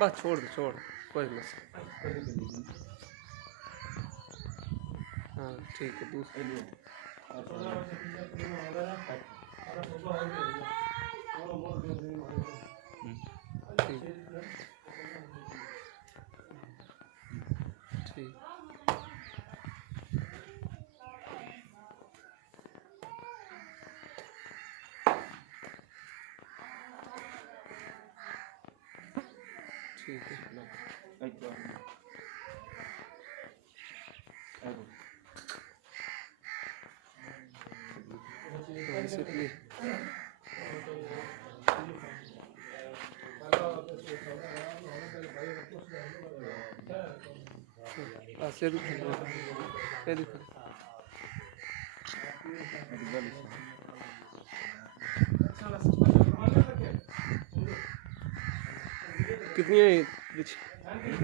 बस छोड़ दो, छोड़ कोई मसला। हाँ ठीक है, दूसरे ठीक ठीक। ठीक है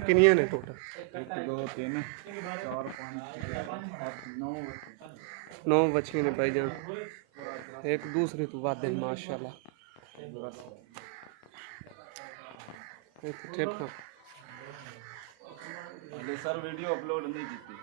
कितनी ने टोटल? 1 2 3 4 5 9 बच्चे ने भाईजान। एक दूसरे तो वादे माशाल्लाह। ठीक है सर वीडियो अपलोड नहीं की थी।